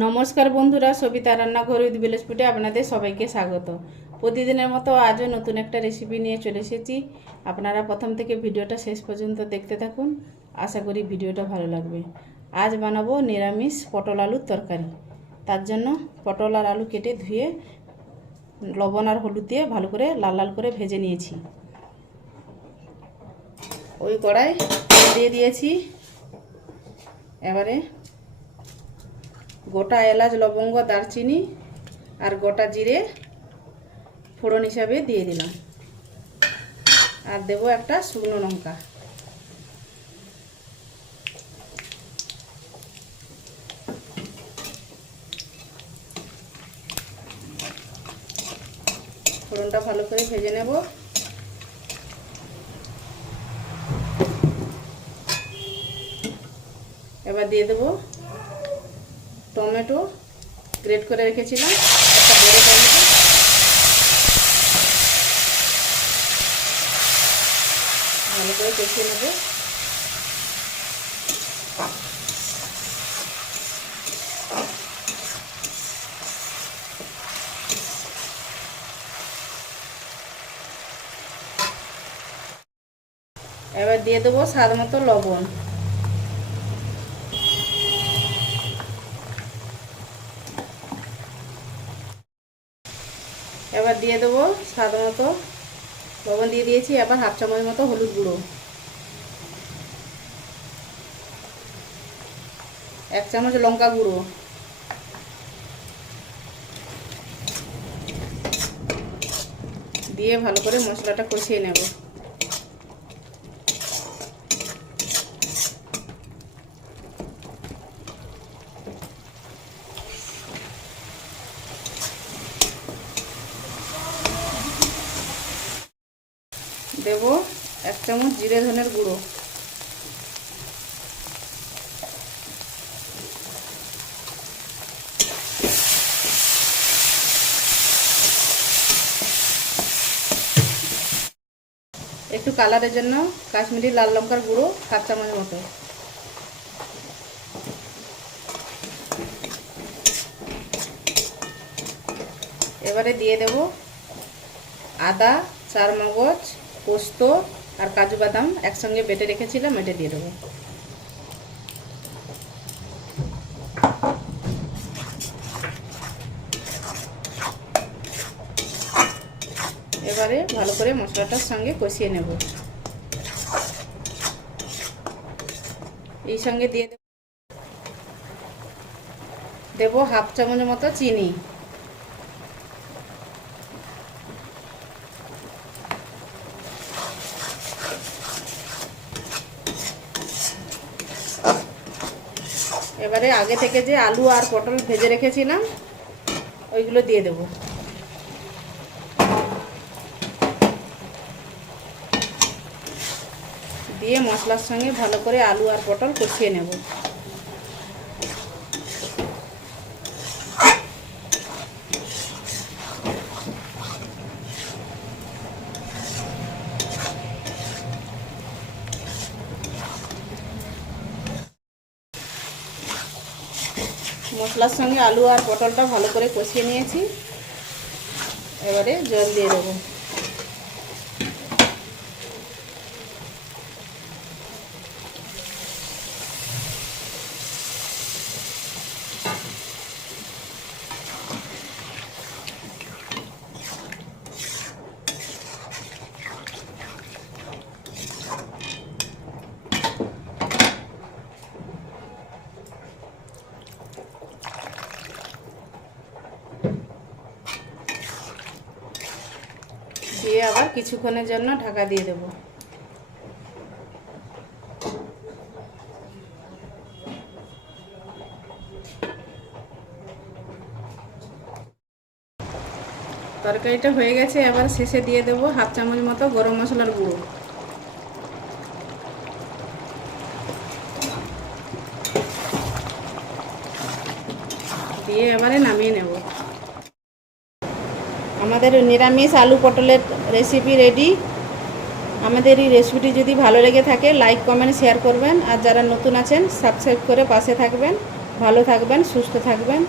নমস্কার বন্ধুরা, সবিতা রান্নাঘর উইথ বিলেসপুটে আপনাদের সবাইকে স্বাগত। প্রতিদিনের মতো আজও নতুন একটা রেসিপি নিয়ে চলে এসেছি। আপনারা প্রথম থেকে ভিডিওটা শেষ পর্যন্ত দেখতে থাকুন। আশা করি ভিডিওটা ভালো লাগবে। আজ বানাবো নিরামিষ পটল আলুর তরকারি। তার জন্য পটল আর আলু কেটে ধুয়ে, লবণ আর হলুদ দিয়ে ভালো করে লাল লাল করে ভেজে নিয়েছি। ওই কড়াই দিয়ে দিয়েছি। এবারে গোটা এলাচ, লবঙ্গ, দারচিনি আর গোটা জিরে ফোড়ন হিসাবে দিয়ে দিলাম। আর দেবো একটা শুকনো লঙ্কা। ফোড়নটা ভালো করে ভেজে নেব। এবার দিয়ে দেবো টমেটো গ্রেট করে রেখেছিলাম, একটা বড় টমেটো। ভালো করে কষিয়ে নেব। এবার দিয়ে দেবো স্বাদ মতো লবণ। এবার দিয়ে দেবো স্বাদ মতো লবণ দিয়ে দিয়েছি, এবার হাফ চামচ মতো হলুদ গুঁড়ো। এক চামচ লঙ্কা গুঁড়ো। দিয়ে ভালো করে মশলাটা কষিয়ে নেব। দেব এক চামচ জিরে ধনের গুঁড়ো। একটু কালারের জন্য কাশ্মীরি লাল লঙ্কার গুঁড়ো সাত চামচ মতো। এবারে দিয়ে দেব আদা চার মগজ পোস্ত আর কাজু বাদাম একসঙ্গে বেটে রেখেছিলাম, এটা দিয়ে দেবো। এবারে ভালো করে মশলাটার সঙ্গে কষিয়ে নেব। এই সঙ্গে দিয়ে দেব হাফ চামচ মতো চিনি। এবারে আগে থেকে যে আলু আর পটল ভেজে রেখেছিলাম, ওইগুলো দিয়ে দেব। দিয়ে মশলার সঙ্গে ভালো করে আলু আর পটল কষিয়ে নেব। মশলার সঙ্গে আলু আর পটলটা ভালো করে কষিয়ে নিয়েছি। এবারে জল দিয়ে দেবো। দিয়ে আবার কিছুক্ষণের জন্য ঢাকা দিয়ে দেব। তরকারিটা হয়ে গেছে, এবার শেষে দিয়ে দেবো হাফ চামচ মতো গরম মশলার গুঁড়ো। দিয়ে এবারে নামিয়ে নেব। আমাদের নিরামিষ আলু পটলের রেসিপি রেডি আমাদের এই রেসিপিটি যদি ভালো লেগে থাকে লাইক কমেন্ট শেয়ার করবেন। আর যারা নতুন আছেন সাবস্ক্রাইব করে পাশে থাকবেন। ভালো থাকবেন, সুস্থ থাকবেন।